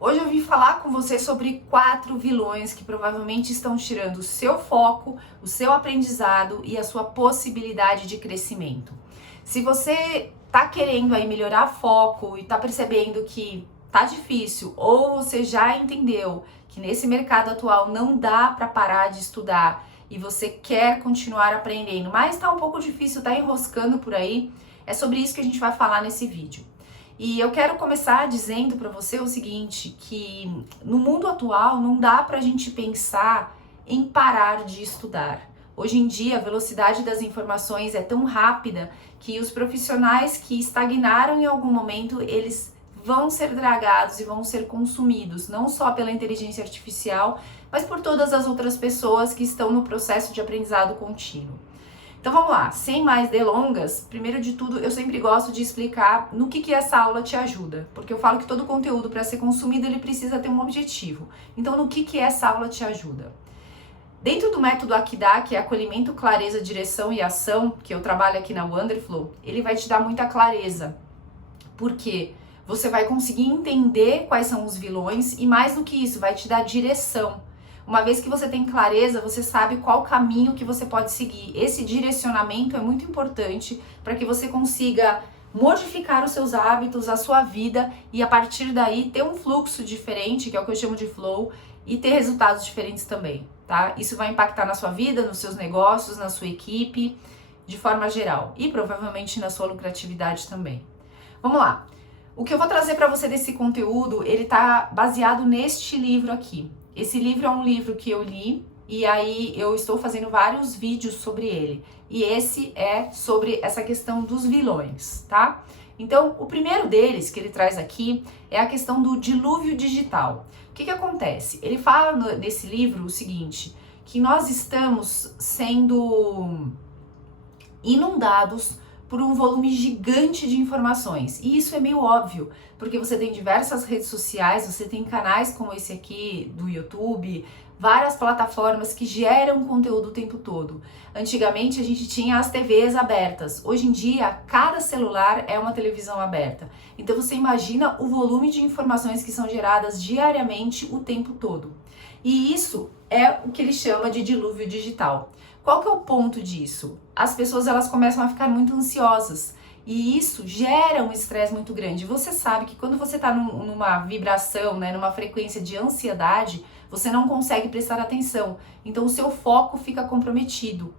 Hoje eu vim falar com você sobre 4 vilões que provavelmente estão tirando o seu foco, o seu aprendizado e a sua possibilidade de crescimento. Se você tá querendo aí melhorar foco e tá percebendo que tá difícil, ou você já entendeu que nesse mercado atual não dá para parar de estudar e você quer continuar aprendendo, mas tá um pouco difícil, tá enroscando por aí, é sobre isso que a gente vai falar nesse vídeo. E eu quero começar dizendo para você o seguinte, que no mundo atual não dá pra gente pensar em parar de estudar. Hoje em dia a velocidade das informações é tão rápida que os profissionais que estagnaram em algum momento, eles vão ser dragados e vão ser consumidos, não só pela inteligência artificial, mas por todas as outras pessoas que estão no processo de aprendizado contínuo. Então vamos lá, sem mais delongas, primeiro de tudo eu sempre gosto de explicar no que essa aula te ajuda, porque eu falo que todo conteúdo para ser consumido ele precisa ter um objetivo. Então no que essa aula te ajuda? Dentro do método Akida, que é acolhimento, clareza, direção e ação, que eu trabalho aqui na Wonderflow, ele vai te dar muita clareza, porque você vai conseguir entender quais são os vilões e mais do que isso, vai te dar direção. Uma vez que você tem clareza, você sabe qual caminho que você pode seguir. Esse direcionamento é muito importante para que você consiga modificar os seus hábitos, a sua vida e a partir daí ter um fluxo diferente, que é o que eu chamo de flow, e ter resultados diferentes também, tá? Isso vai impactar na sua vida, nos seus negócios, na sua equipe, de forma geral e provavelmente na sua lucratividade também. Vamos lá. O que eu vou trazer para você desse conteúdo, ele tá baseado neste livro aqui. Esse livro é um livro que eu li e aí eu estou fazendo vários vídeos sobre ele. E esse é sobre essa questão dos vilões, tá? Então, o primeiro deles que ele traz aqui é a questão do dilúvio digital. O que acontece? Ele fala nesse livro o seguinte, que nós estamos sendo inundados por um volume gigante de informações. E isso é meio óbvio, porque você tem diversas redes sociais, você tem canais como esse aqui do YouTube, várias plataformas que geram conteúdo o tempo todo. Antigamente a gente tinha as TVs abertas, hoje em dia cada celular é uma televisão aberta. Então você imagina o volume de informações que são geradas diariamente o tempo todo. E isso é o que ele chama de dilúvio digital. Qual que é o ponto disso? As pessoas elas começam a ficar muito ansiosas e isso gera um estresse muito grande. Você sabe que quando você está numa vibração, né, numa frequência de ansiedade, você não consegue prestar atenção. Então o seu foco fica comprometido.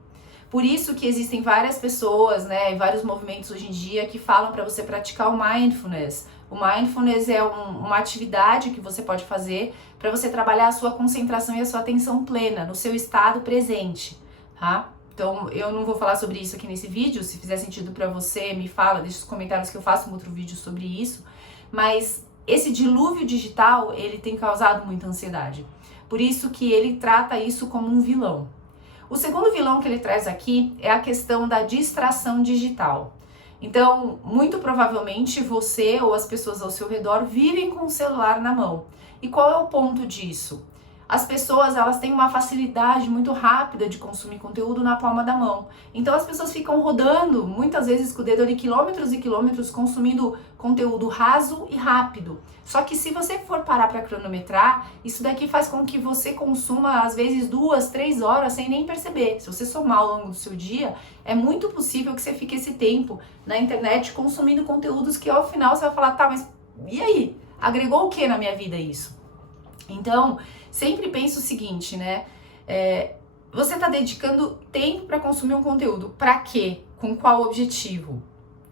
Por isso que existem várias pessoas, né, e vários movimentos hoje em dia que falam para você praticar o mindfulness. O mindfulness é uma atividade que você pode fazer para você trabalhar a sua concentração e a sua atenção plena no seu estado presente. Tá? Então eu não vou falar sobre isso aqui nesse vídeo, se fizer sentido pra você, me fala, deixa nos comentários que eu faço um outro vídeo sobre isso, mas esse dilúvio digital, ele tem causado muita ansiedade, por isso que ele trata isso como um vilão. O segundo vilão que ele traz aqui é a questão da distração digital. Então, muito provavelmente você ou as pessoas ao seu redor vivem com o celular na mão. E qual é o ponto disso? As pessoas, elas têm uma facilidade muito rápida de consumir conteúdo na palma da mão. Então as pessoas ficam rodando, muitas vezes com o dedo ali, quilômetros e quilômetros, consumindo conteúdo raso e rápido. Só que se você for parar para cronometrar, isso daqui faz com que você consuma, às vezes, 2, 3 horas sem nem perceber. Se você somar ao longo do seu dia, é muito possível que você fique esse tempo na internet consumindo conteúdos que ao final você vai falar, tá, mas e aí? Agregou o que na minha vida isso? Então, sempre pensa o seguinte, né? Você está dedicando tempo para consumir um conteúdo. Para quê? Com qual objetivo?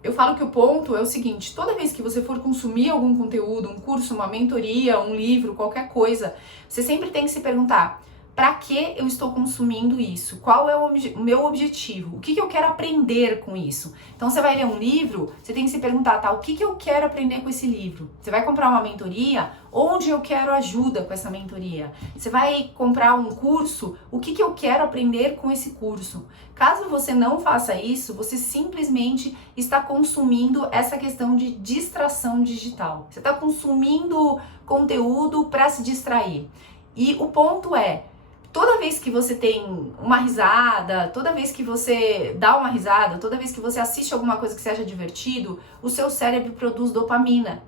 Eu falo que o ponto é o seguinte, toda vez que você for consumir algum conteúdo, um curso, uma mentoria, um livro, qualquer coisa, você sempre tem que se perguntar, para que eu estou consumindo isso? Qual é o meu objetivo? O que eu quero aprender com isso? Então você vai ler um livro, você tem que se perguntar, tá, o que eu quero aprender com esse livro? Você vai comprar uma mentoria, onde eu quero ajuda com essa mentoria? Você vai comprar um curso, o que eu quero aprender com esse curso? Caso você não faça isso, você simplesmente está consumindo essa questão de distração digital. Você está consumindo conteúdo para se distrair. E o ponto é, toda vez que você tem uma risada, toda vez que você dá uma risada, toda vez que você assiste alguma coisa que você acha divertido, o seu cérebro produz dopamina.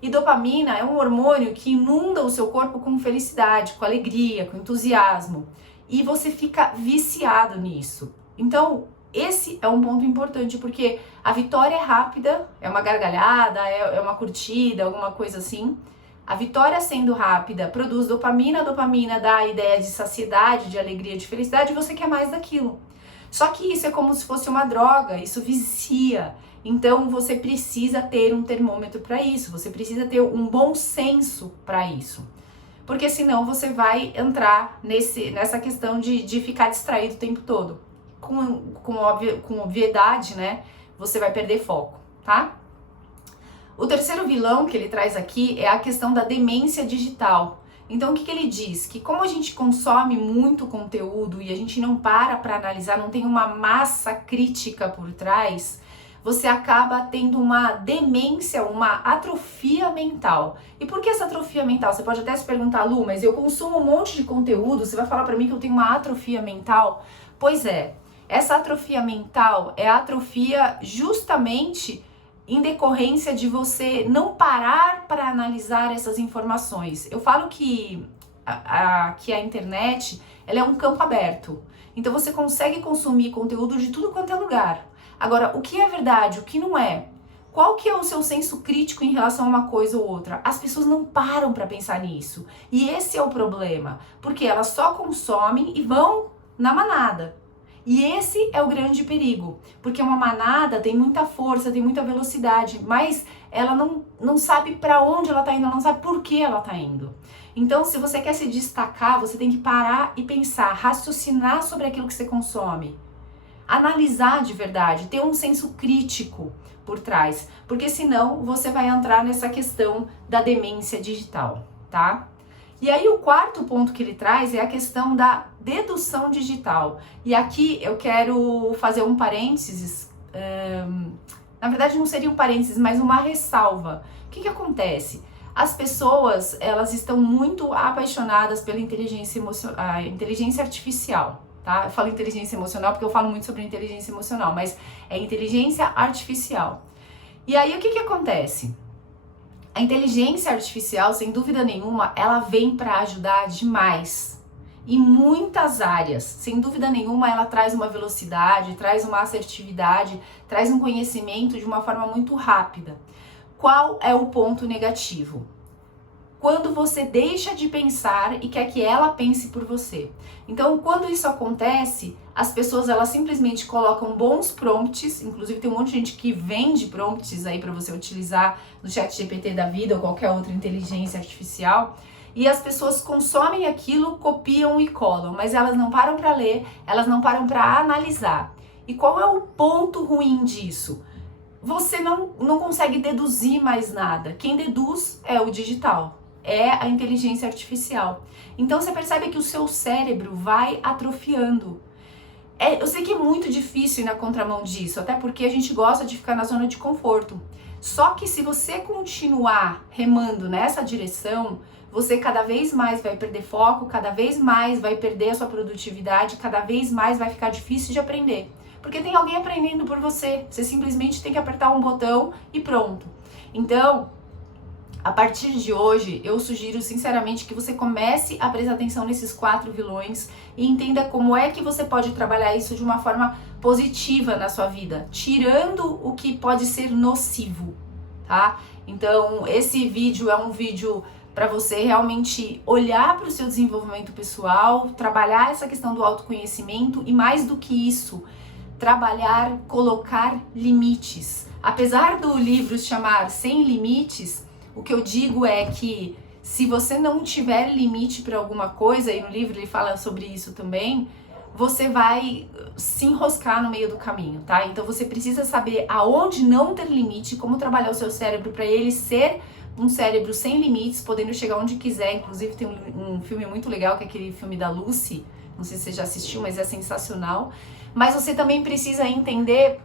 E dopamina é um hormônio que inunda o seu corpo com felicidade, com alegria, com entusiasmo. E você fica viciado nisso. Então, esse é um ponto importante, porque a vitória é rápida, é uma gargalhada, é uma curtida, alguma coisa assim. A vitória sendo rápida produz dopamina, a dopamina dá a ideia de saciedade, de alegria, de felicidade, e você quer mais daquilo. Só que isso é como se fosse uma droga, isso vicia. Então você precisa ter um termômetro para isso, você precisa ter um bom senso para isso. Porque senão você vai entrar nessa questão de ficar distraído o tempo todo. Com obviedade, né? Você vai perder foco, tá? O terceiro vilão que ele traz aqui é a questão da demência digital. Então, o que ele diz? Que como a gente consome muito conteúdo e a gente não para analisar, não tem uma massa crítica por trás, você acaba tendo uma demência, uma atrofia mental. E por que essa atrofia mental? Você pode até se perguntar, Lu, mas eu consumo um monte de conteúdo, você vai falar para mim que eu tenho uma atrofia mental? Pois é, essa atrofia mental é a atrofia justamente em decorrência de você não parar para analisar essas informações. Eu falo que a internet ela é um campo aberto. Então você consegue consumir conteúdo de tudo quanto é lugar. Agora, o que é verdade, o que não é? Qual que é o seu senso crítico em relação a uma coisa ou outra? As pessoas não param para pensar nisso. E esse é o problema, porque elas só consomem e vão na manada. E esse é o grande perigo, porque uma manada tem muita força, tem muita velocidade, mas ela não sabe para onde ela tá indo, ela não sabe por que ela tá indo. Então, se você quer se destacar, você tem que parar e pensar, raciocinar sobre aquilo que você consome, analisar de verdade, ter um senso crítico por trás, porque senão você vai entrar nessa questão da demência digital, tá? E aí o quarto ponto que ele traz é a questão da dedução digital. E aqui eu quero fazer um parênteses, na verdade não seria um parênteses, mas uma ressalva. O que acontece? As pessoas, elas estão muito apaixonadas pela inteligência artificial, tá? Eu falo inteligência emocional porque eu falo muito sobre inteligência emocional, mas é inteligência artificial. E aí o que acontece? A inteligência artificial, sem dúvida nenhuma, ela vem para ajudar demais em muitas áreas. Sem dúvida nenhuma, ela traz uma velocidade, traz uma assertividade, traz um conhecimento de uma forma muito rápida. Qual é o ponto negativo? Quando você deixa de pensar e quer que ela pense por você. Então, quando isso acontece, as pessoas elas simplesmente colocam bons prompts, inclusive tem um monte de gente que vende prompts aí para você utilizar no ChatGPT da vida ou qualquer outra inteligência artificial, e as pessoas consomem aquilo, copiam e colam, mas elas não param para ler, elas não param para analisar. E qual é o ponto ruim disso? Você não consegue deduzir mais nada. Quem deduz é o digital. É a inteligência artificial. Então você percebe que o seu cérebro vai atrofiando. Eu sei que é muito difícil ir na contramão disso, até porque a gente gosta de ficar na zona de conforto. Só que se você continuar remando nessa direção, você cada vez mais vai perder foco, cada vez mais vai perder a sua produtividade, cada vez mais vai ficar difícil de aprender. Porque tem alguém aprendendo por você. Você simplesmente tem que apertar um botão e pronto. Então, a partir de hoje, eu sugiro sinceramente que você comece a prestar atenção nesses 4 vilões e entenda como é que você pode trabalhar isso de uma forma positiva na sua vida, tirando o que pode ser nocivo, tá? Então, esse vídeo é um vídeo para você realmente olhar para o seu desenvolvimento pessoal, trabalhar essa questão do autoconhecimento e mais do que isso, trabalhar, colocar limites. Apesar do livro se chamar Sem Limites, o que eu digo é que se você não tiver limite para alguma coisa, e no livro ele fala sobre isso também, você vai se enroscar no meio do caminho, tá? Então você precisa saber aonde não ter limite, como trabalhar o seu cérebro para ele ser um cérebro sem limites, podendo chegar onde quiser. Inclusive tem um filme muito legal, que é aquele filme da Lucy, não sei se você já assistiu, mas é sensacional. Mas você também precisa entender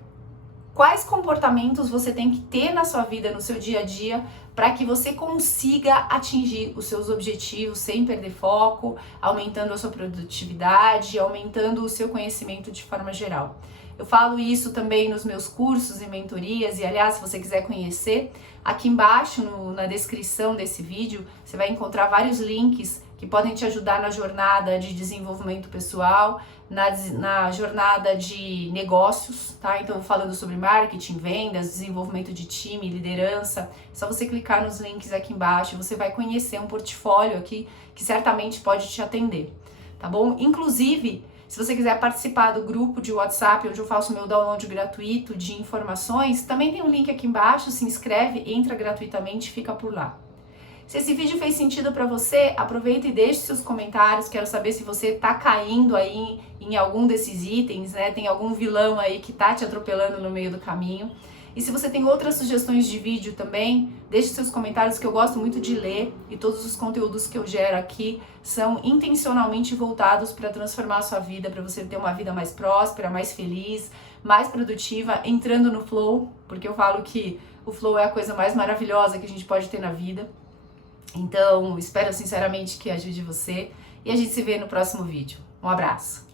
quais comportamentos você tem que ter na sua vida, no seu dia a dia, para que você consiga atingir os seus objetivos sem perder foco, aumentando a sua produtividade, aumentando o seu conhecimento de forma geral. Eu falo isso também nos meus cursos e mentorias, e aliás, se você quiser conhecer, aqui embaixo na descrição desse vídeo, você vai encontrar vários links que podem te ajudar na jornada de desenvolvimento pessoal, na jornada de negócios, tá? Então, falando sobre marketing, vendas, desenvolvimento de time, liderança, é só você clicar nos links aqui embaixo, você vai conhecer um portfólio aqui que certamente pode te atender, tá bom? Inclusive, se você quiser participar do grupo de WhatsApp, onde eu faço meu download gratuito de informações, também tem um link aqui embaixo, se inscreve, entra gratuitamente, fica por lá. Se esse vídeo fez sentido para você, aproveita e deixe seus comentários, quero saber se você tá caindo aí em algum desses itens, né? Tem algum vilão aí que tá te atropelando no meio do caminho. E se você tem outras sugestões de vídeo também, deixe seus comentários que eu gosto muito de ler e todos os conteúdos que eu gero aqui são intencionalmente voltados para transformar a sua vida, para você ter uma vida mais próspera, mais feliz, mais produtiva, entrando no flow, porque eu falo que o flow é a coisa mais maravilhosa que a gente pode ter na vida. Então, espero sinceramente que ajude você e a gente se vê no próximo vídeo. Um abraço!